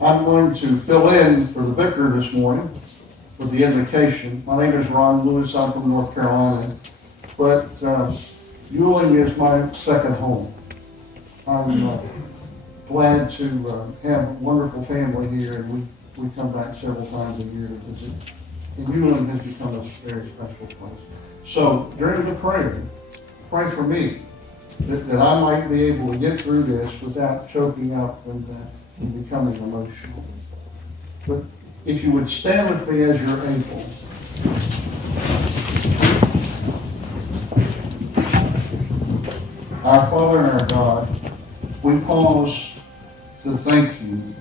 I'm going to fill in for the vicar this morning for the invocation. My name is Ron Lewis. I'm from North Carolina, but Uehling is my second home. I'm glad to have a wonderful family here, and we come back several times a year to visit. And Uehling has become a very special place. So during the prayer, pray for me that I might be able to get through this without choking up and becoming emotional. But if you would stand with me as you're able. Our Father and our God, we pause to thank you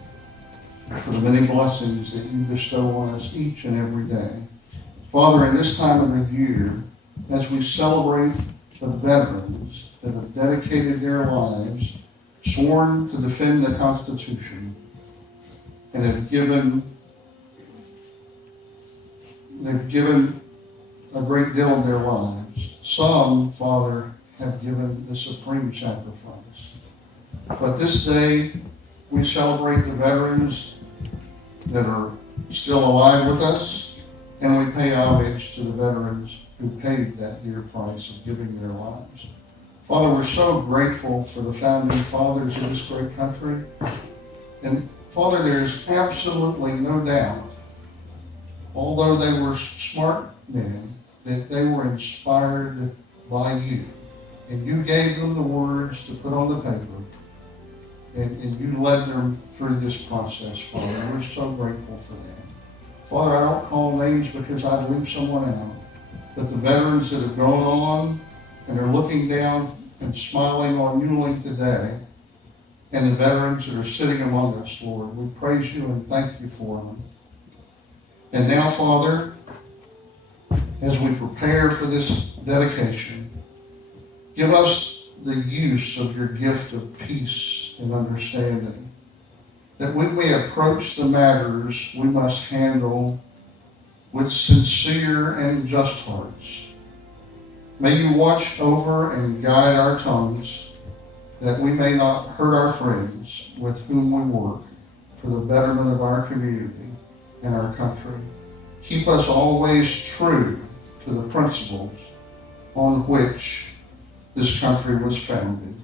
for the many blessings that you bestow on us each and every day. Father, in this time of the year, as we celebrate the veterans that have dedicated their lives, sworn to defend the Constitution, and have given a great deal of their lives. Some, Father, have given the supreme sacrifice. But this day, we celebrate the veterans that are still alive with us, and we pay homage to the veterans who paid that dear price of giving their lives. Father, we're so grateful for the founding fathers of this great country. And Father, there is absolutely no doubt, although they were smart men, that they were inspired by you. And you gave them the words to put on the paper. And you led them through this process, Father. And we're so grateful for that. Father, I don't call names because I'd leave someone out. But the veterans that have gone on and are looking down and smiling on Uehling today, and the veterans that are sitting among us, Lord, we praise you and thank you for them. And now, Father, as we prepare for this dedication, give us the use of your gift of peace and understanding, that when we approach the matters we must handle with sincere and just hearts. May you watch over and guide our tongues, that we may not hurt our friends with whom we work for the betterment of our community and our country. Keep us always true to the principles on which this country was founded.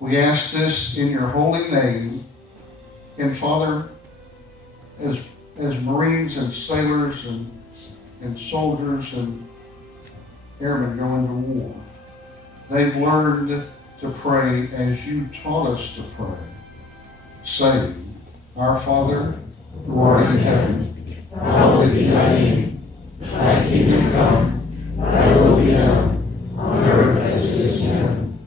We ask this in your holy name. And Father, as Marines and sailors and soldiers and airmen go into war, they've learned to pray as you taught us to pray, saying, Our Father, who art in heaven, hallowed be thy name. Thy kingdom come, thy will be done, on earth as it is in heaven.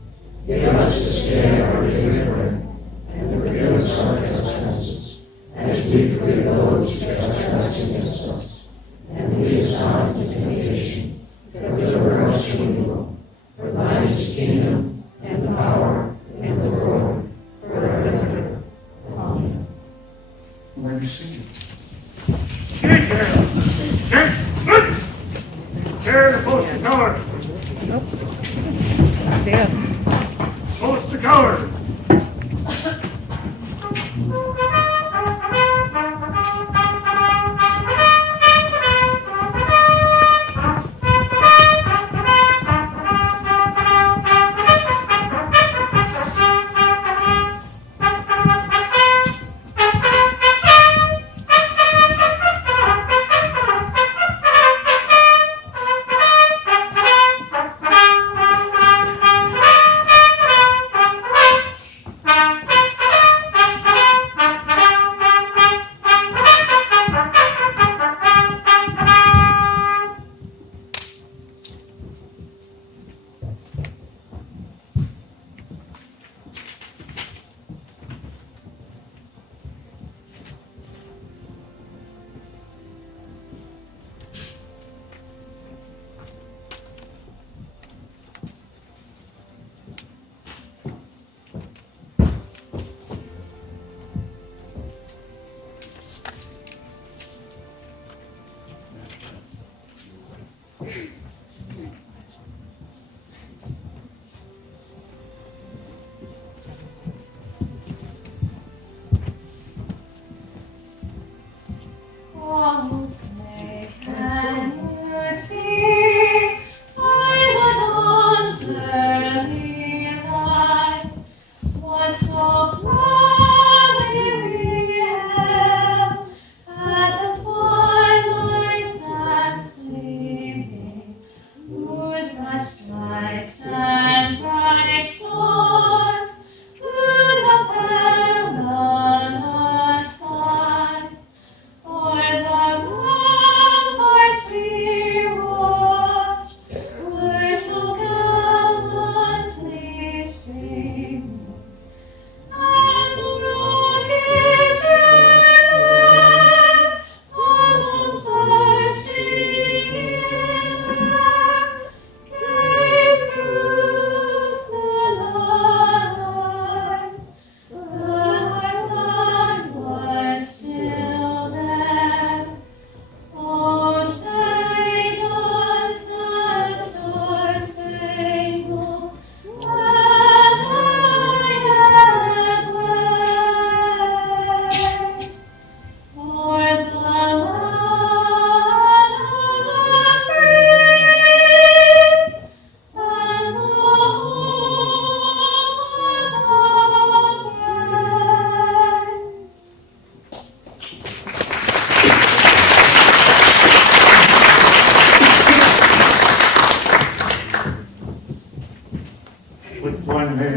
Give us this day our daily bread, and forgive us our trespasses, as we forgive those who trespass against us. And lead us not into temptation, but deliver us from evil. For thine is the kingdom, and the power, and the glory, forever and ever. Amen. You may be seated. Chair to post the color. Post the color.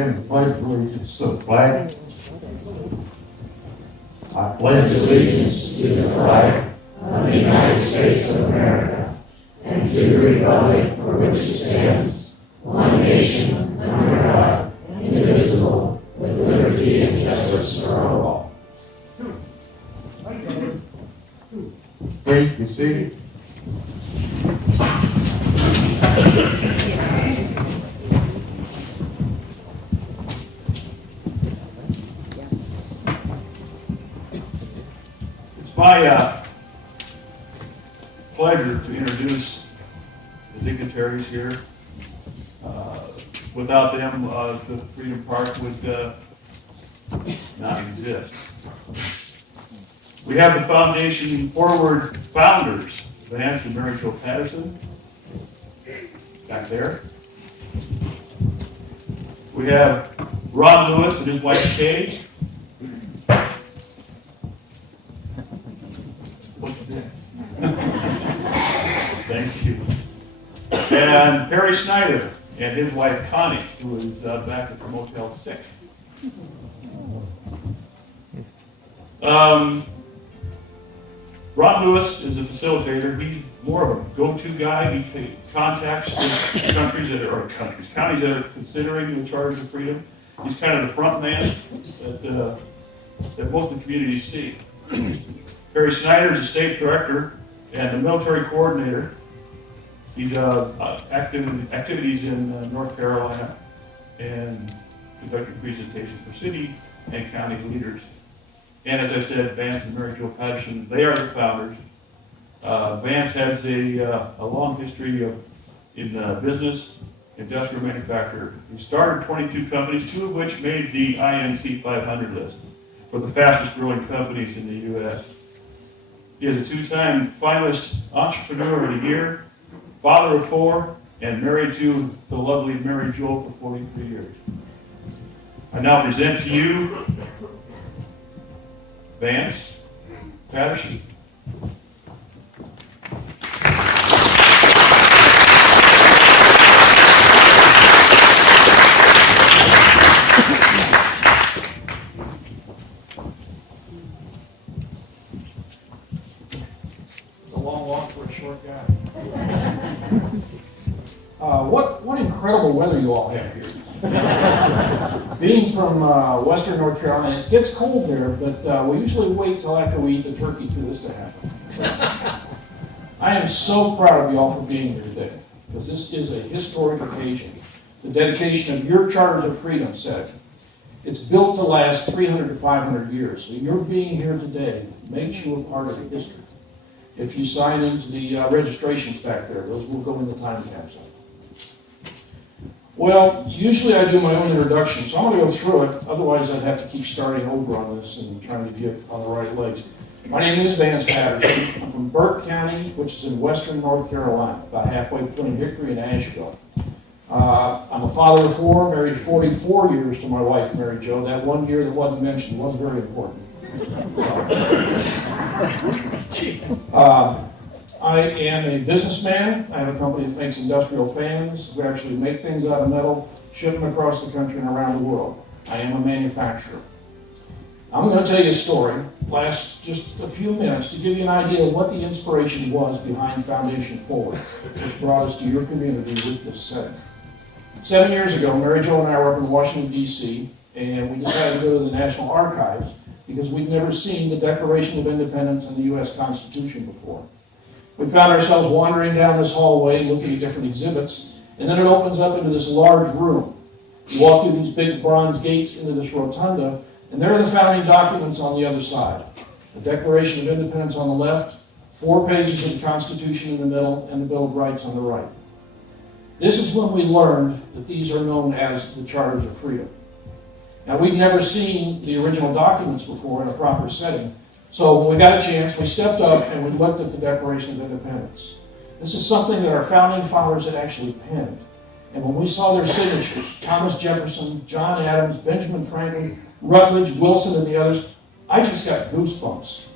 stand and pledge allegiance to the flag. I pledge allegiance to the flag of the United States of America and to the republic for which it stands, one nation, under God, indivisible, with liberty and justice for all. Please be seated. It's my pleasure to introduce the dignitaries here. Without them, the Freedom Park would not exist. We have the Foundation Forward founders, Vance and Mary Jo Patterson, back there. We have Ron Lewis and his wife Kay. What's this? Thank you. And Perry Snyder and his wife Connie, who is back at the Motel 6. Ron Lewis is a facilitator. He's more of a go-to guy. He contacts the counties that are considering the Charters of Freedom. He's kind of the front man that most of the communities see. Perry Snyder is the state director and the military coordinator. He does activities in North Carolina and conducting presentations for city and county leaders. And as I said, Vance and Mary Jo Patterson, they are the founders. Vance has a long history in business, industrial manufacturer. He started 22 companies, 2 of which made the INC 500 list for the fastest growing companies in the U.S. He is a 2-time finalist Entrepreneur of the Year, father of 4, and married to the lovely Mary Jo for 43 years. I now present to you Vance Patterson. It's a long walk for a short guy. What incredible weather you all have here. Being from western North Carolina, it gets cold there, but we usually wait till after we eat the turkey for this to happen. So, I am so proud of you all for being here today, because this is a historic occasion. The dedication of your Charters of Freedom said it's built to last 300 to 500 years. So your being here today makes you a part of the history. If you sign into the registrations back there, those will go in the time capsule. Well, usually I do my own introduction, so I'm going to go through it. Otherwise, I'd have to keep starting over on this and trying to get on the right legs. My name is Vance Patterson. I'm from Burke County, which is in western North Carolina, about halfway between Hickory and Asheville. I'm a father of 4, married 44 years to my wife, Mary Jo. That 1 year that wasn't mentioned was very important. I am a businessman. I have a company that makes industrial fans. We actually make things out of metal, ship them across the country and around the world. I am a manufacturer. I'm going to tell you a story, last just a few minutes, to give you an idea of what the inspiration was behind Foundation Forward, which brought us to your community with this setting. 7 years ago, Mary Jo and I were up in Washington, D.C., and we decided to go to the National Archives because we'd never seen the Declaration of Independence and the U.S. Constitution before. We found ourselves wandering down this hallway, looking at different exhibits, and then it opens up into this large room. You walk through these big bronze gates into this rotunda, and there are the founding documents on the other side. The Declaration of Independence on the left, 4 pages of the Constitution in the middle, and the Bill of Rights on the right. This is when we learned that these are known as the Charters of Freedom. Now, we'd never seen the original documents before in a proper setting, so when we got a chance, we stepped up and we looked at the Declaration of Independence. This is something that our founding fathers had actually penned. And when we saw their signatures, Thomas Jefferson, John Adams, Benjamin Franklin, Rutledge, Wilson, and the others, I just got goosebumps.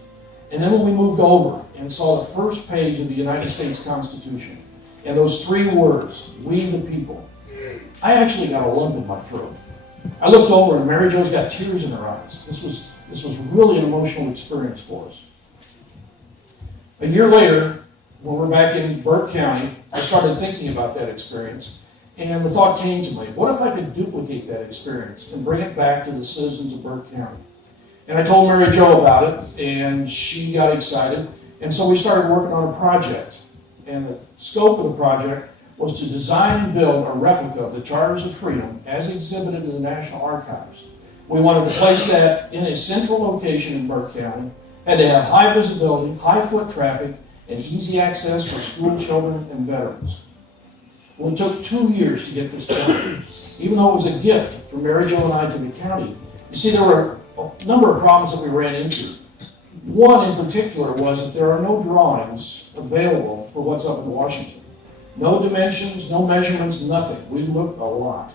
And then when we moved over and saw the first page of the United States Constitution, and those 3 words, we the people, I actually got a lump in my throat. I looked over and Mary Jo's got tears in her eyes. This was really an emotional experience for us. A year later, when we're back in Burke County, I started thinking about that experience, and the thought came to me, what if I could duplicate that experience and bring it back to the citizens of Burke County? And I told Mary Jo about it, and she got excited, and so we started working on a project. And the scope of the project was to design and build a replica of the Charters of Freedom as exhibited in the National Archives. We wanted to place that in a central location in Burke County, had to have high visibility, high foot traffic, and easy access for school children and veterans. Well, it took 2 years to get this done, even though it was a gift from Mary Jo and I to the county. You see, there were a number of problems that we ran into. One in particular was that there are no drawings available for what's up in Washington. No dimensions, no measurements, nothing. We looked a lot.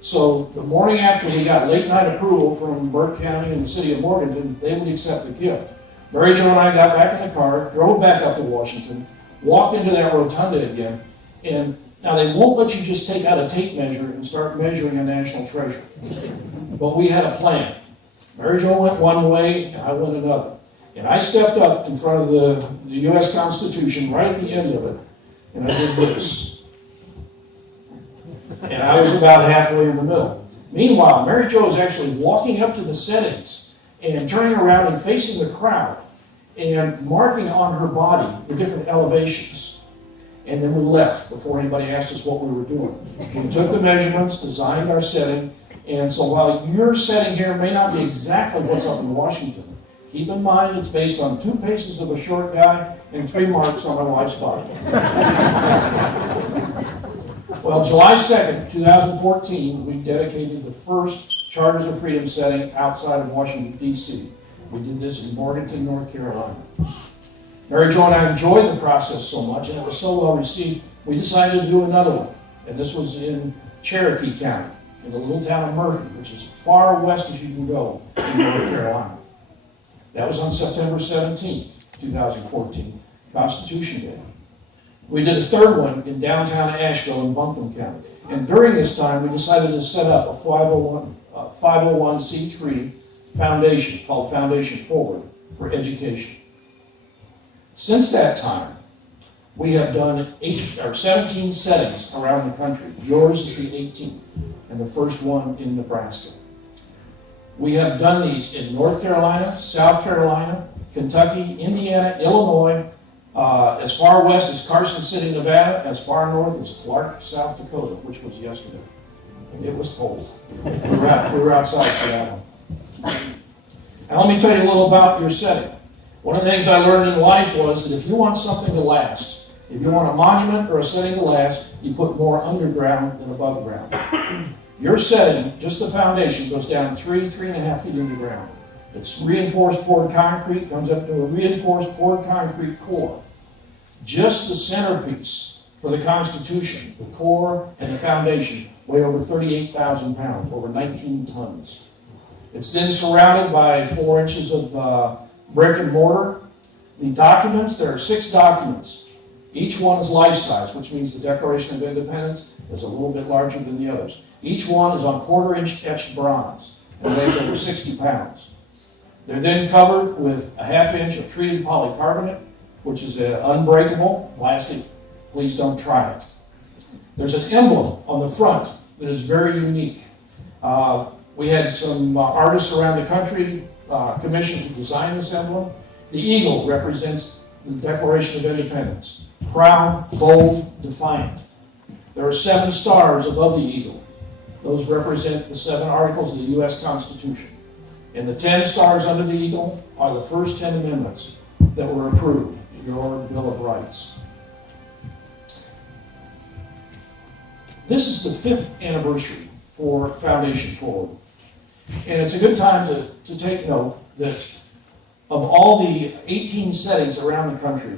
So the morning after we got late night approval from Burke County and the city of Morganton, they would accept the gift. Mary Jo and I got back in the car, drove back up to Washington, walked into that rotunda again, and now they won't let you just take out a tape measure and start measuring a national treasure. But we had a plan. Mary Jo went one way and I went another. And I stepped up in front of the U.S. Constitution right at the end of it, and I did this. And I was about halfway in the middle. Meanwhile, Mary Jo is actually walking up to the settings and turning around and facing the crowd and marking on her body the different elevations. And then we left before anybody asked us what we were doing. We took the measurements, designed our setting, and so while your setting here may not be exactly what's up in Washington, keep in mind it's based on 2 paces of a short guy and 3 marks on my wife's body. Well, July 2nd, 2014, we dedicated the first Charters of Freedom setting outside of Washington, D.C. We did this in Morganton, North Carolina. Mary Jo and I enjoyed the process so much, and it was so well received, we decided to do another one. And this was in Cherokee County, in the little town of Murphy, which is as far west as you can go in North Carolina. That was on September 17th, 2014, Constitution Day. We did a third one in downtown Asheville in Buncombe County. And during this time, we decided to set up a 501c3 foundation called Foundation Forward for Education. Since that time, we have done 17 settings around the country. Yours is the 18th, and the first one in Nebraska. We have done these in North Carolina, South Carolina, Kentucky, Indiana, Illinois, as far west as Carson City, Nevada, as far north as Clark, South Dakota, which was yesterday. And it was cold. We were outside for that one. Now let me tell you a little about your setting. One of the things I learned in life was that if you want something to last, if you want a monument or a setting to last, you put more underground than above ground. Your setting, just the foundation, goes down 3.5 feet into the ground. It's reinforced poured concrete, comes up to a reinforced poured concrete core. Just the centerpiece for the Constitution, the core and the foundation, weigh over 38,000 pounds, over 19 tons. It's then surrounded by 4 inches of brick and mortar. The documents, there are 6 documents. Each one is life-size, which means the Declaration of Independence is a little bit larger than the others. Each one is on 1/4-inch etched bronze and weighs over 60 pounds. They're then covered with a 1/2 inch of treated polycarbonate, which is unbreakable plastic. Please don't try it. There's an emblem on the front that is very unique. We had some artists around the country commissioned to design this emblem. The eagle represents the Declaration of Independence. Proud, bold, defiant. There are 7 stars above the eagle. Those represent the 7 articles of the U.S. Constitution. And the 10 stars under the eagle are the first 10 amendments that were approved in your Bill of Rights. This is the 5th anniversary for Foundation Forward. And it's a good time to take note that of all the 18 settings around the country,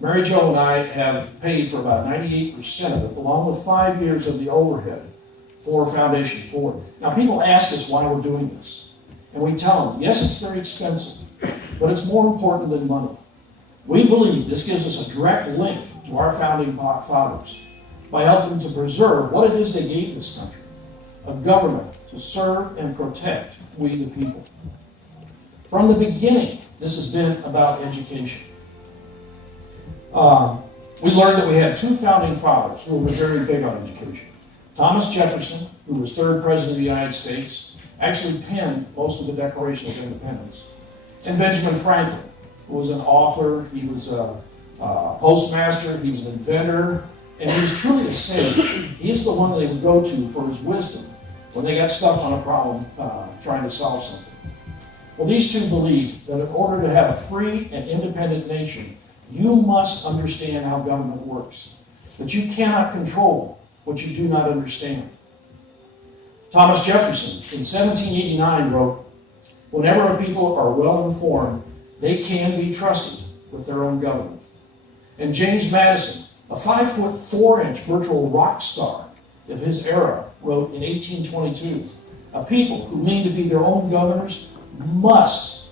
Mary Jo and I have paid for about 98% of it, along with 5 years of the overhead for Foundation Forward. Now, people ask us why we're doing this. And we tell them, yes, it's very expensive, but it's more important than money. We believe this gives us a direct link to our founding fathers by helping to preserve what it is they gave this country, a government to serve and protect we the people. From the beginning, this has been about education. We learned that we had two founding fathers who were very big on education. Thomas Jefferson, who was third president of the United States, actually penned most of the Declaration of Independence. And Benjamin Franklin, who was an author, he was a postmaster, he was an inventor, and he was truly a sage. He is the one that they would go to for his wisdom when they got stuck on a problem trying to solve something. Well, these two believed that in order to have a free and independent nation, you must understand how government works. That you cannot control what you do not understand. Thomas Jefferson in 1789 wrote, "Whenever a people are well informed, they can be trusted with their own government." And James Madison, a 5'4" virtual rock star of his era, wrote in 1822, "A people who mean to be their own governors must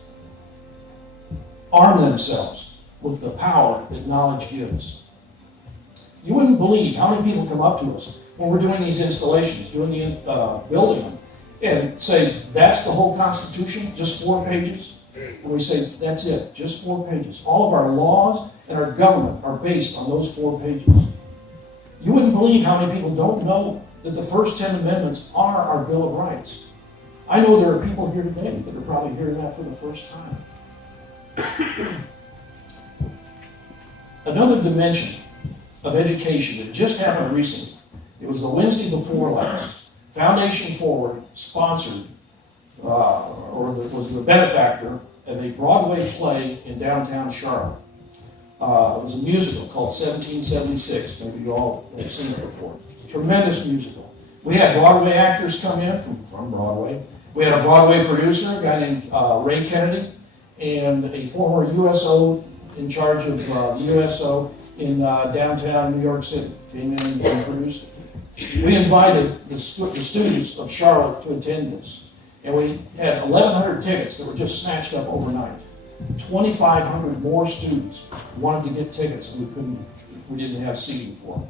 arm themselves with the power that knowledge gives." You wouldn't believe how many people come up to us when we're doing these installations, building them, and say, "That's the whole Constitution, just 4 pages?" And we say, "That's it, just 4 pages. All of our laws and our government are based on those 4 pages." You wouldn't believe how many people don't know that the first 10 amendments are our Bill of Rights. I know there are people here today that are probably hearing that for the first time. Another dimension of education that just happened recently, it was the Wednesday before last, Foundation Forward sponsored, was the benefactor of a Broadway play in downtown Charlotte. It was a musical called 1776. Maybe you all have seen it before. Tremendous musical. We had Broadway actors come in from Broadway. We had a Broadway producer, a guy named Ray Kennedy, and a former USO in charge of the USO in downtown New York City. Came in and produced it. We invited the students of Charlotte to attend this. And we had 1,100 tickets that were just snatched up overnight. 2,500 more students wanted to get tickets, and we didn't have seating for them.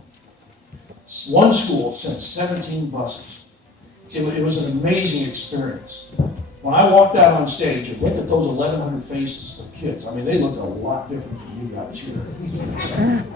One school sent 17 buses. It was an amazing experience. When I walked out on stage and looked at those 1,100 faces of kids, I mean, they looked a lot different from you guys here.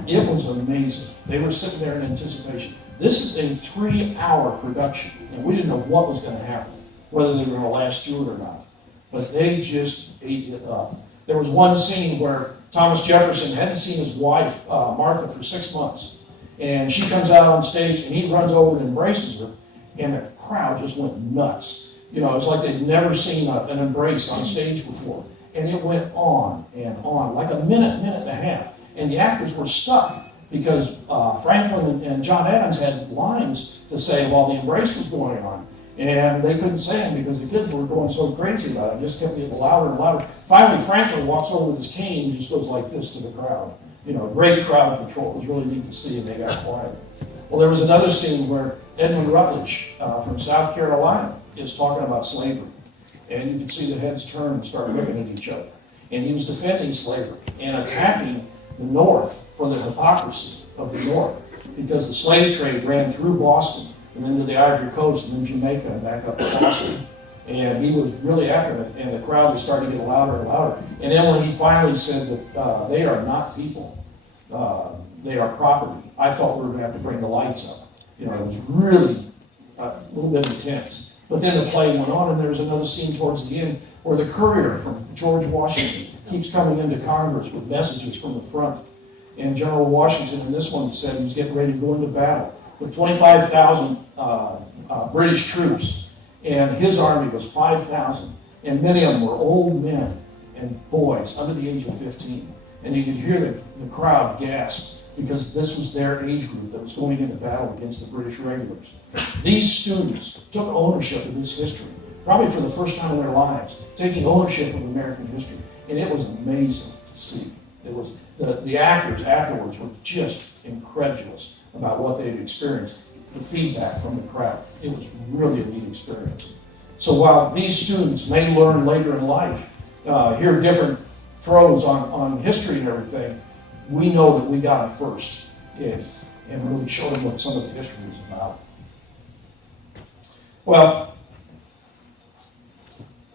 It was amazing. They were sitting there in anticipation. This is a 3-hour production, and we didn't know what was going to happen, whether they were going to last through it or not. But they just ate it up. There was one scene where Thomas Jefferson hadn't seen his wife, Martha, for 6 months. And she comes out on stage, and he runs over and embraces her, and the crowd just went nuts. You know, it was like they'd never seen an embrace on stage before. And it went on and on, like a minute and a half. And the actors were stuck because Franklin and John Adams had lines to say while the embrace was going on. And they couldn't say them because the kids were going so crazy about it. It just kept getting louder and louder. Finally, Franklin walks over with his cane and just goes like this to the crowd. You know, great crowd control. It was really neat to see, and they got quiet. Well, there was another scene where Edmund Rutledge from South Carolina is talking about slavery. And you could see the heads turn and start looking at each other. And he was defending slavery and attacking the North for the hypocrisy of the North, because the slave trade ran through Boston and then to the Ivory Coast and then Jamaica and back up to Boston. And he was really after it, and the crowd was starting to get louder and louder. And then when he finally said that they are not people, they are property, I thought we were going to have to bring the lights up. You know, it was really a little bit intense. But then the play went on, and there was another scene towards the end where the courier from George Washington keeps coming into Congress with messages from the front. And General Washington in this one said he was getting ready to go into battle with 25,000 British troops. And his army was 5,000. And many of them were old men and boys under the age of 15. And you could hear the crowd gasp because this was their age group that was going into battle against the British regulars. These students took ownership of this history, probably for the first time in their lives, taking ownership of American history. And it was amazing to see. It was the actors afterwards were just incredulous about what they'd experienced, the feedback from the crowd. It was really a neat experience. So while these students may learn later in life, hear different throws on history and everything, we know that we got it first and really showed them what some of the history is about. Well,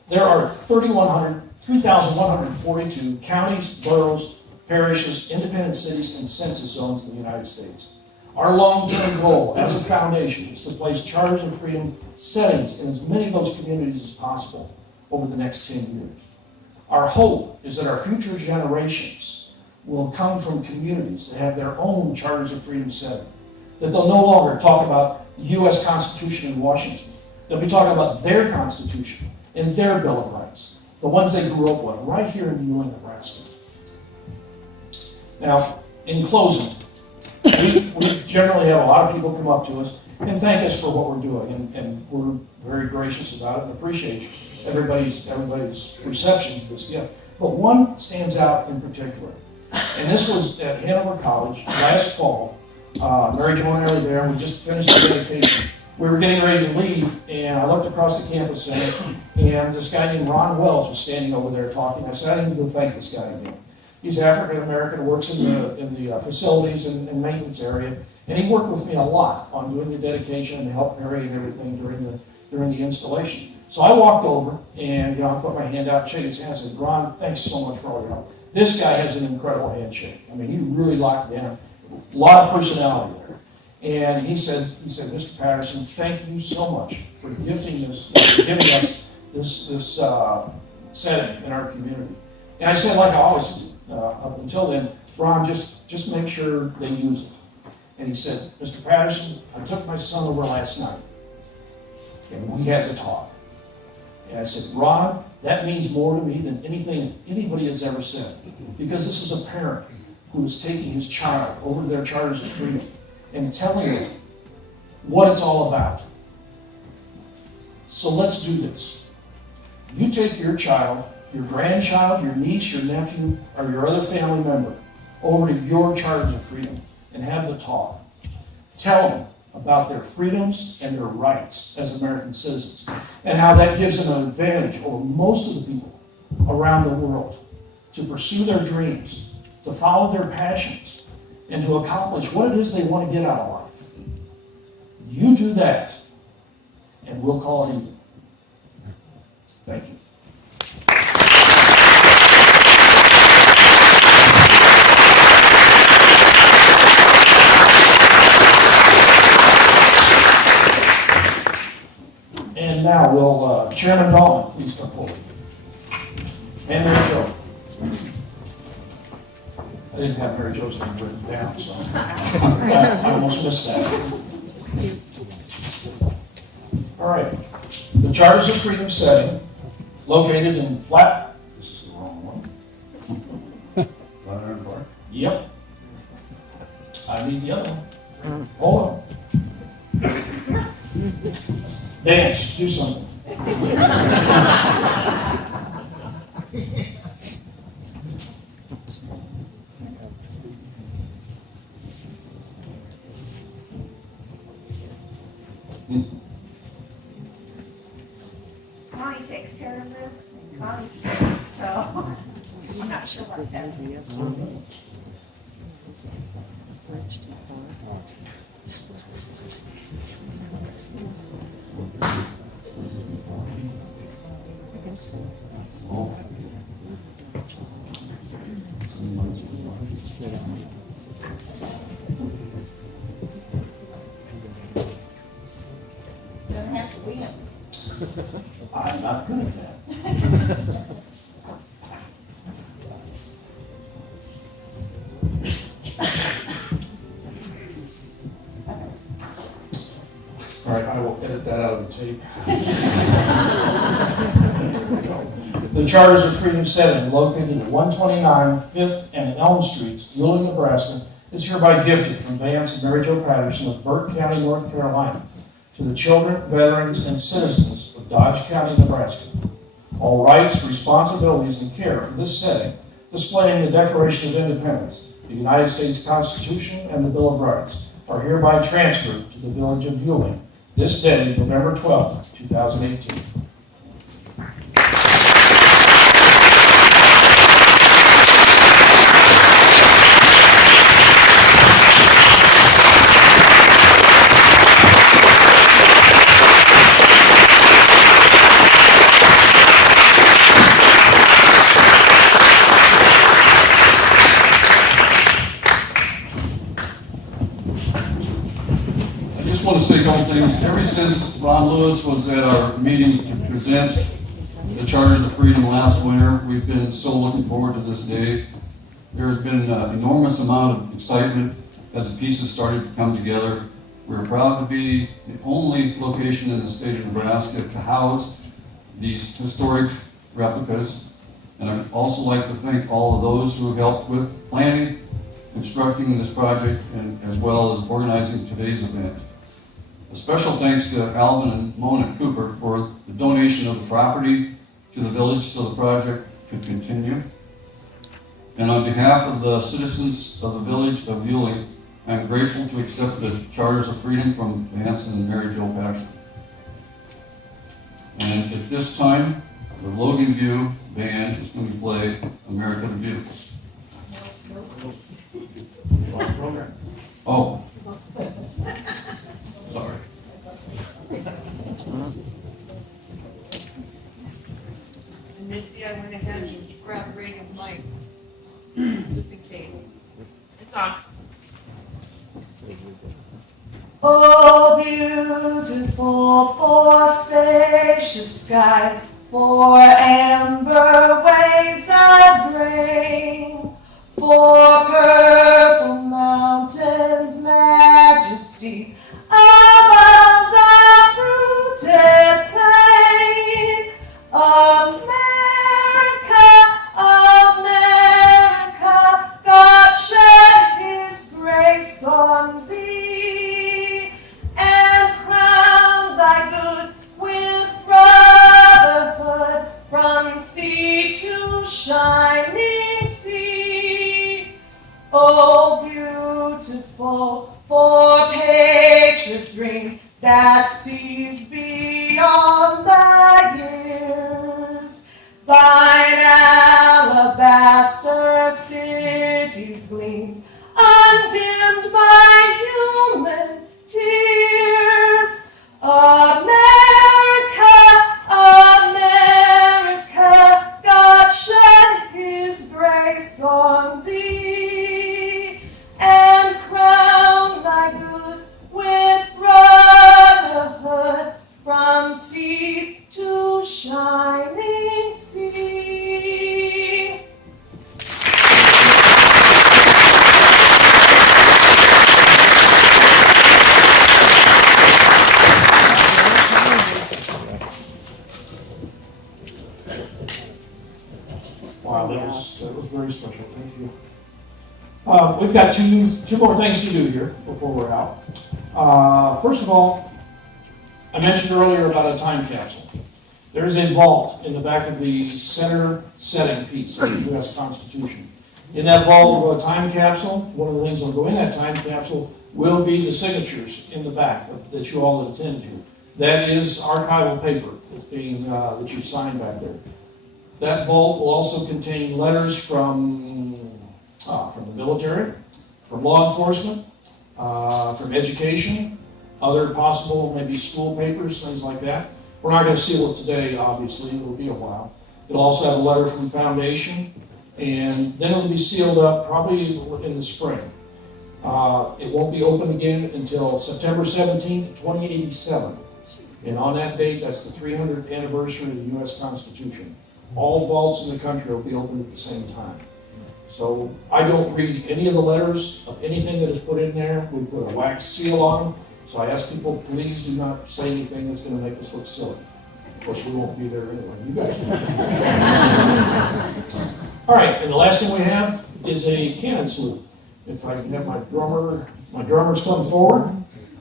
There are 3,142 counties, boroughs, parishes, independent cities, and census zones in the United States. Our long-term goal as a foundation is to place charters of freedom settings in as many of those communities as possible over the next 10 years. Our hope is that our future generations will come from communities that have their own charters of freedom setting, that they'll no longer talk about the U.S. Constitution in Washington. They'll be talking about their Constitution and their Bill of Rights, the ones they grew up with, right here in Uehling, Nebraska. Now, in closing, we generally have a lot of people come up to us and thank us for what we're doing, and we're very gracious about it and appreciate everybody's reception of this gift. But one stands out in particular, and this was at Hanover College last fall. Mary Jo and I were there, and we just finished the dedication. We were getting ready to leave, and I looked across the campus center, and this guy named Ron Wells was standing over there talking. I said, I need to go thank this guy again. He's African American, works in the facilities and maintenance area, and he worked with me a lot on doing the dedication and helped Mary and everything during the installation. So I walked over and I put my hand out, shook his hand, and said, Ron, thanks so much for all your help. This guy has an incredible handshake. I mean, he really locked down a lot of personality there. And he said, Mr. Patterson, thank you so much for giving us this setting in our community. And I said, like I always do, up until then, Ron, just make sure they use it. And he said, Mr. Patterson, I took my son over last night, and we had to talk. And I said, Ron, that means more to me than anything anybody has ever said, because this is a parent who is taking his child over to their charters of freedom and telling them what it's all about. So let's do this. You take your child, your grandchild, your niece, your nephew, or your other family member over to your charters of freedom and have the talk. Tell them about their freedoms and their rights as American citizens, and how that gives them an advantage over most of the people around the world to pursue their dreams, to follow their passions, and to accomplish what it is they want to get out of life. You do that, and we'll call it even. Thank you. And now will Chairman Dahlman please come forward. And Mary Jo. I didn't have Mary Jo's name written down, so I almost missed that. All right. The Charters of Freedom setting, located in flat. This is the wrong one. Yep. I need the other one. Hold on. Dance, do something. Connie takes care of this, and Connie's sick, so I'm not sure what's happening. Doesn't have to win. I'm not good at that. All right, I will edit that out of the tape. The Charters of Freedom setting, located at 129 5th and Elm Streets, Uehling, Nebraska, is hereby gifted from Vance and Mary Jo Patterson of Burke County, North Carolina, to the children, veterans, and citizens of Dodge County, Nebraska. All rights, responsibilities, and care for this setting, displaying the Declaration of Independence, the United States Constitution, and the Bill of Rights, are hereby transferred to the village of Uehling this day, November 12th, 2018. couple things. Ever since Ron Lewis was at our meeting to present the Charters of Freedom last winter, we've been so looking forward to this day. There's been an enormous amount of excitement as the pieces started to come together. We're proud to be the only location in the state of Nebraska to house these historic replicas. And I'd also like to thank all of those who have helped with planning, constructing this project, and as well as organizing today's event. A special thanks to Alvin and Mona Cooper for the donation of the property to the village so the project could continue. And on behalf of the citizens of the village of Uehling, I'm grateful to accept the Charters of Freedom from Vance and Mary Jo Paxton. And at this time, the Logan View Band is going to play America the Beautiful. Oh. Sorry. And Mitzi, I went ahead and grabbed Reagan's mic, just in case. It's on. Oh, beautiful for spacious skies, for amber waves of grain, for purple mountains' majesty above the fruited plain. America, America, God shed His grace on thee, and crown thy good with brotherhood from sea to shining sea. Oh, beautiful for patriot dream that sees beyond the years. Thine alabaster cities gleam, undimmed by human tears. America, America, God shed His grace on thee, and crown thy good with brotherhood from sea to shining sea. Wow, that was very special. Thank you. We've got two more things to do here before we're out. First of all, I mentioned earlier about a time capsule. There is a vault in the back of the center setting piece of the U.S. Constitution. In that vault will go a time capsule. One of the things that will go in that time capsule will be the signatures in the back that you all attend to. That is archival paper that's that you signed back there. That vault will also contain letters from the military, from law enforcement, from education, other possible maybe school papers, things like that. We're not going to seal it today, obviously. It'll be a while. It'll also have a letter from the foundation, and then it'll be sealed up probably in the spring. It won't be open again until September 17th, 2087. And on that date, that's the 300th anniversary of the U.S. Constitution. All vaults in the country will be open at the same time. So I don't read any of the letters of anything that is put in there. We put a wax seal on them. So I ask people, please do not say anything that's going to make us look silly. Of course, we won't be there anyway. You guys will. All right, and the last thing we have is a cannon salute. If I can have my drummers come forward.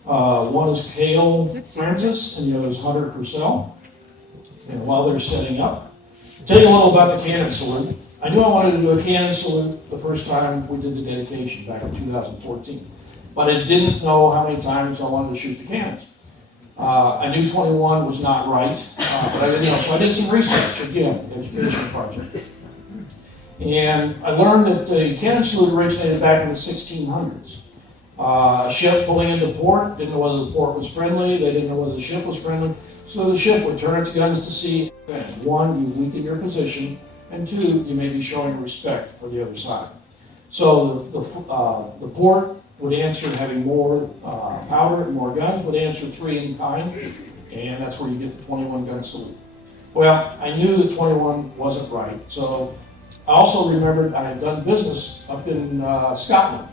One is Cale Francis, and the other is Hunter Purcell. And while they're setting up, tell you a little about the cannon salute. I knew I wanted to do a cannon salute the first time we did the dedication back in 2014. But I didn't know how many times I wanted to shoot the cannons. I knew 21 was not right, but I didn't know. So I did some research, again, education project. And I learned that the cannon salute originated back in the 1600s. A ship pulling into port, didn't know whether the port was friendly, they didn't know whether the ship was friendly, so the ship would turn its guns to sea. One, you weaken your position, and two, you may be showing respect for the other side. So the port would answer having more powder and more guns, would answer 3 in kind, and that's where you get the 21 gun salute. Well, I knew that 21 wasn't right, so I also remembered I had done business up in Scotland.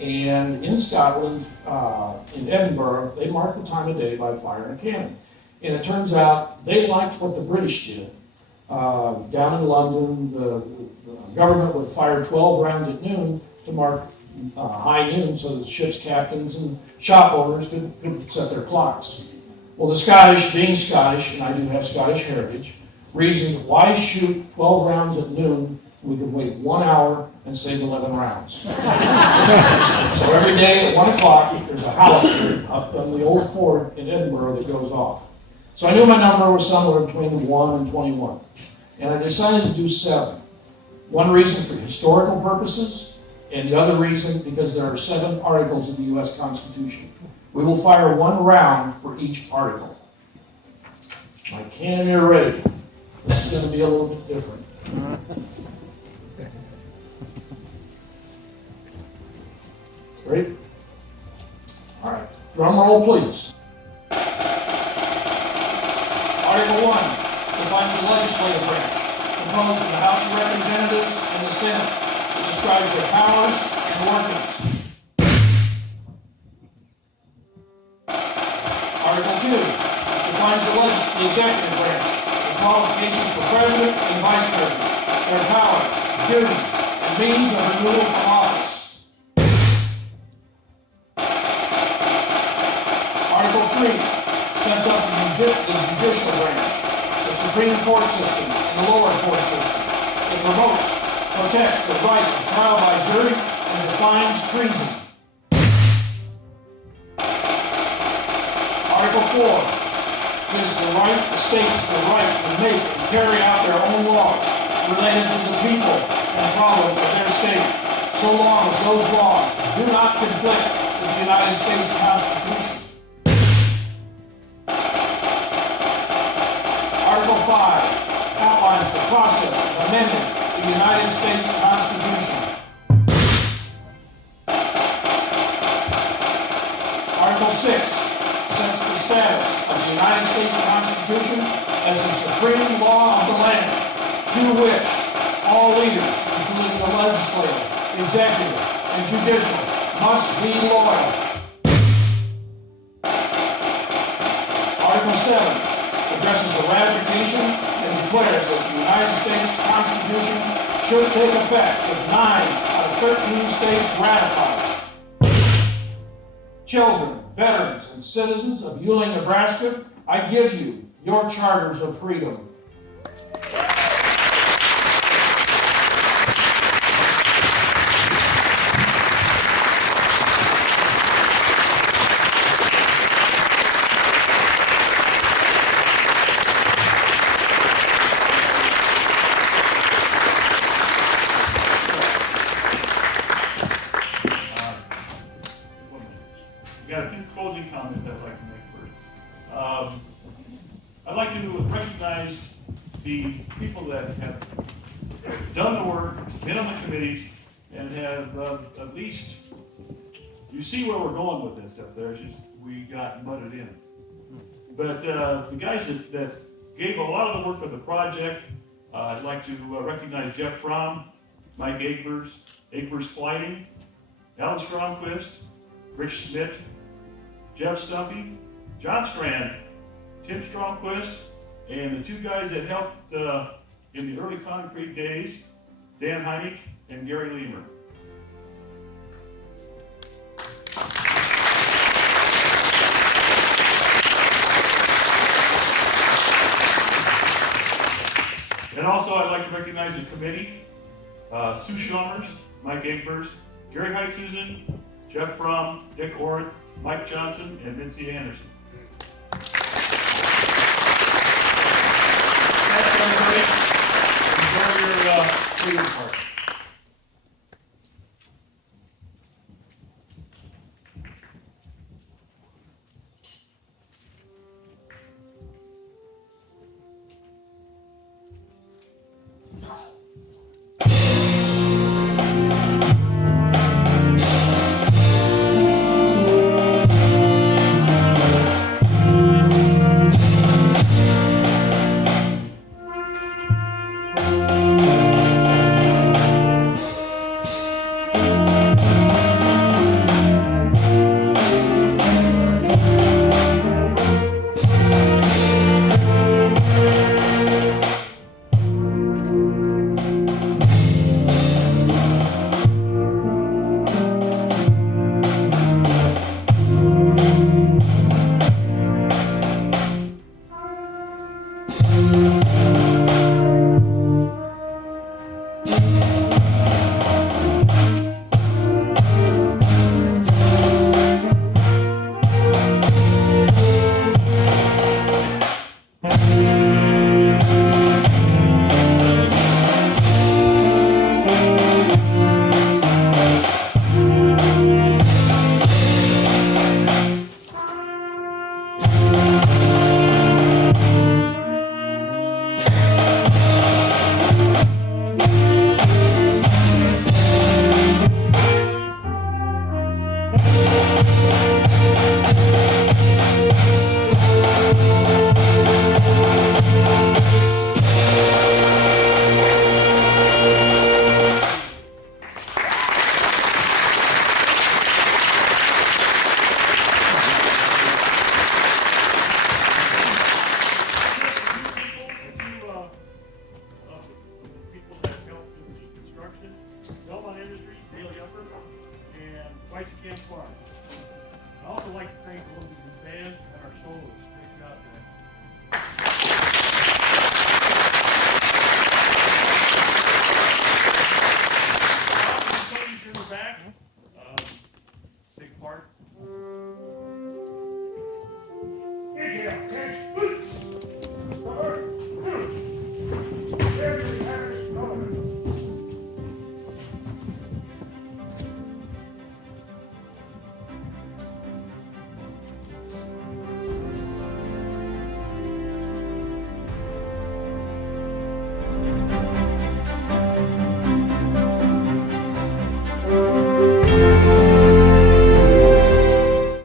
And in Scotland, in Edinburgh, they marked the time of day by firing a cannon. And it turns out they liked what the British did. Down in London, the government would fire 12 rounds at noon to mark high noon so that ship's captains and shop owners could set their clocks. Well, the Scottish, being Scottish, and I do have Scottish heritage, reasoned, why shoot 12 rounds at noon? We could wait 1 hour and save 11 rounds. So every day at 1 o'clock, there's a howitzer up on the old fort in Edinburgh that goes off. So I knew my number was somewhere between 1 and 21. And I decided to do 7. One reason for historical purposes, and the other reason because there are 7 articles of the U.S. Constitution. We will fire 1 round for each article. My cannoneer ready. This is going to be a little bit different. Ready? All right. Drum roll, please. Article 1 defines the legislative branch, composed of the House of Representatives and the Senate. It describes their powers and workings. Article 2 defines the executive branch, the qualifications for president and vice president, their power, duties, and means of removal from office. Article 3 sets up the judicial branch, the Supreme Court system, and the lower court system. It promotes, protects the right of trial by jury, and defines treason. Article 4 gives the states the right to make and carry out their own laws related to the people and problems of their state, so long as those laws do not conflict with the United States Constitution. Article 5 outlines the process of amending the United States Constitution. Article 6 sets the status of the United States Constitution as the supreme law of the land, to which all leaders, including the legislative, executive, and judicial, must be loyal. Article 7 addresses the ratification and declares that the United States Constitution should take effect if 9 out of 13 states ratify it. Children, veterans, and citizens of Uehling, Nebraska, I give you your charters of freedom. Got a few closing comments I'd like to make first. I'd like to recognize the people that have done the work, been on the committees, and have at least, you see where we're going with this up there, it's just we got butted in. But the guys that gave a lot of the work for the project, I'd like to recognize Jeff Fromm, Mike Akers Flighting, Alan Stromquist, Rich Smith, Jeff Stumpy, John Strand, Tim Stromquist, and the 2 guys that helped in the early concrete days, Dan Heineck and Gary Leamer. And also I'd like to recognize the committee, Sue Schomers, Mike Akers, Gary Heitsusen, Jeff Fromm, Dick Orrin, Mike Johnson, and Vincie Anderson. Thanks, everybody. Enjoy your freedom party. rights again.